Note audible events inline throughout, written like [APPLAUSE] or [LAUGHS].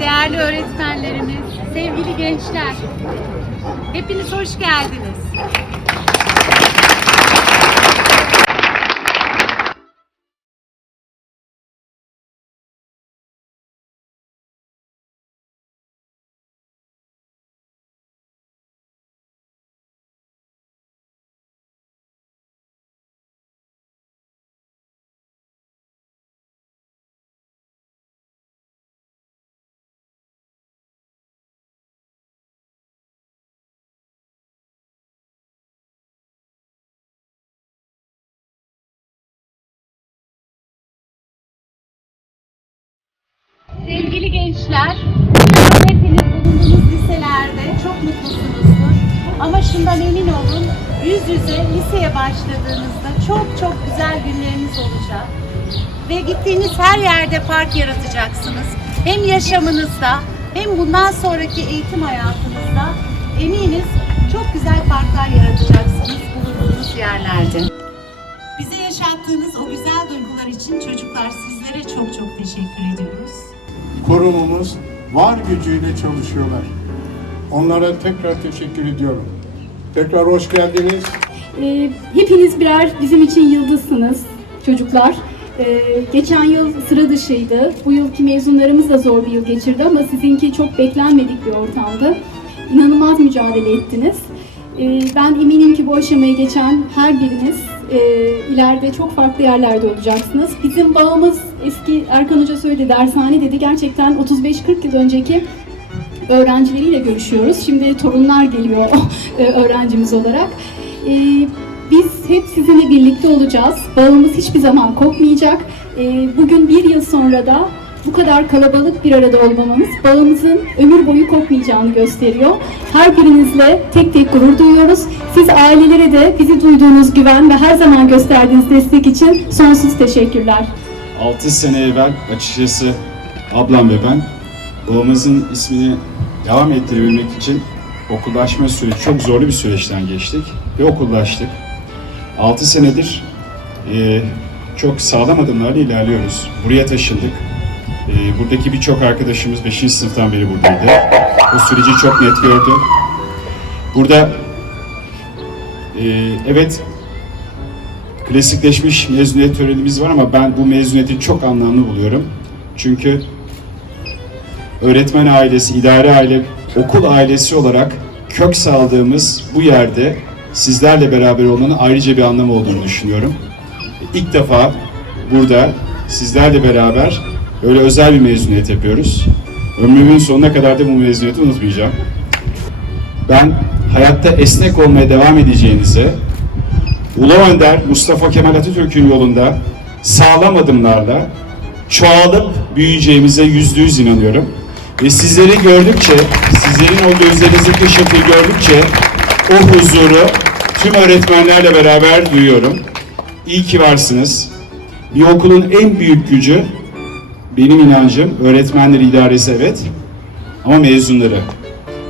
değerli öğretmenlerimiz, sevgili gençler. Hepiniz hoş geldiniz. Sevgili gençler, hepiniz bulunduğunuz liselerde çok mutlusunuzdur. Ama şundan emin olun, yüz yüze liseye başladığınızda çok çok güzel günleriniz olacak. Ve gittiğiniz her yerde fark yaratacaksınız. Hem yaşamınızda hem bundan sonraki eğitim hayatınızda eminiz çok güzel farklar yaratacaksınız bulunduğunuz yerlerde. Bize yaşattığınız o güzel duygular için çocuklar sizlere çok çok teşekkür ediyoruz. Kurumumuz var gücüyle çalışıyorlar. Onlara tekrar teşekkür ediyorum. Tekrar hoş geldiniz. Ee, hepiniz birer bizim için yıldızsınız çocuklar. Ee, geçen yıl sıra dışıydı. Bu yılki mezunlarımız da zor bir yıl geçirdi ama sizinki çok beklenmedik bir ortamdı. İnanılmaz mücadele ettiniz. Ee, ben eminim ki bu aşamayı geçen her biriniz e, ileride çok farklı yerlerde olacaksınız. Bizim bağımız eski Erkan Hoca söyledi, dershane dedi. Gerçekten 35-40 yıl önceki öğrencileriyle görüşüyoruz. Şimdi torunlar geliyor [LAUGHS] e, öğrencimiz olarak. E, Biz hep sizinle birlikte olacağız. Bağımız hiçbir zaman kopmayacak. E, Bugün bir yıl sonra da bu kadar kalabalık bir arada olmamamız bağımızın ömür boyu kopmayacağını gösteriyor. Her birinizle tek tek gurur duyuyoruz. Siz ailelere de bizi duyduğunuz güven ve her zaman gösterdiğiniz destek için sonsuz teşekkürler. 6 sene evvel açıkçası ablam ve ben babamızın ismini devam ettirebilmek için okullaşma süreci çok zorlu bir süreçten geçtik ve okullaştık. 6 senedir e, çok sağlam adımlarla ilerliyoruz. Buraya taşındık. E, buradaki birçok arkadaşımız 5. sınıftan beri buradaydı. Bu süreci çok net gördü. Burada e, evet klasikleşmiş mezuniyet törenimiz var ama ben bu mezuniyeti çok anlamlı buluyorum. Çünkü öğretmen ailesi, idare aile, okul ailesi olarak kök saldığımız bu yerde sizlerle beraber olmanın ayrıca bir anlamı olduğunu düşünüyorum. İlk defa burada sizlerle beraber öyle özel bir mezuniyet yapıyoruz. Ömrümün sonuna kadar da bu mezuniyeti unutmayacağım. Ben hayatta esnek olmaya devam edeceğinize, Ulu Önder Mustafa Kemal Atatürk'ün yolunda sağlam adımlarla çoğalıp büyüyeceğimize yüzde yüz inanıyorum. Ve sizleri gördükçe, sizlerin o gözlerinizdeki ışıltıyı gördükçe o huzuru tüm öğretmenlerle beraber duyuyorum. İyi ki varsınız. Bir okulun en büyük gücü benim inancım öğretmenleri idaresi evet ama mezunları.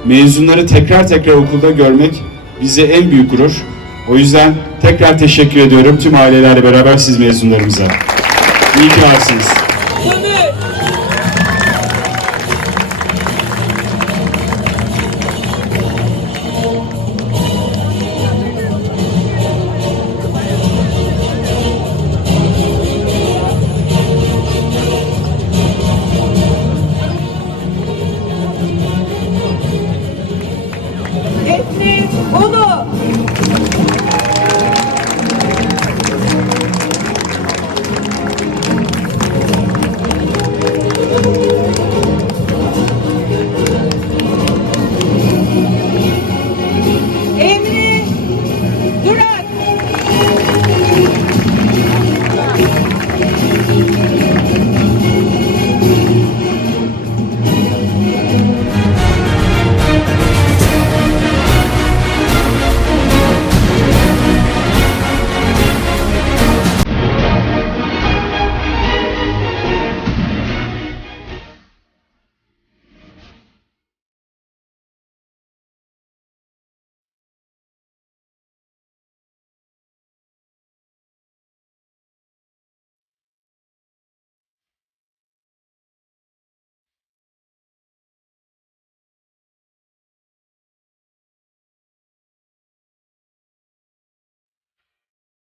Mezunları tekrar tekrar okulda görmek bize en büyük gurur. O yüzden tekrar teşekkür ediyorum tüm ailelerle beraber siz mezunlarımıza. İyi ki varsınız. Defne, Ulu,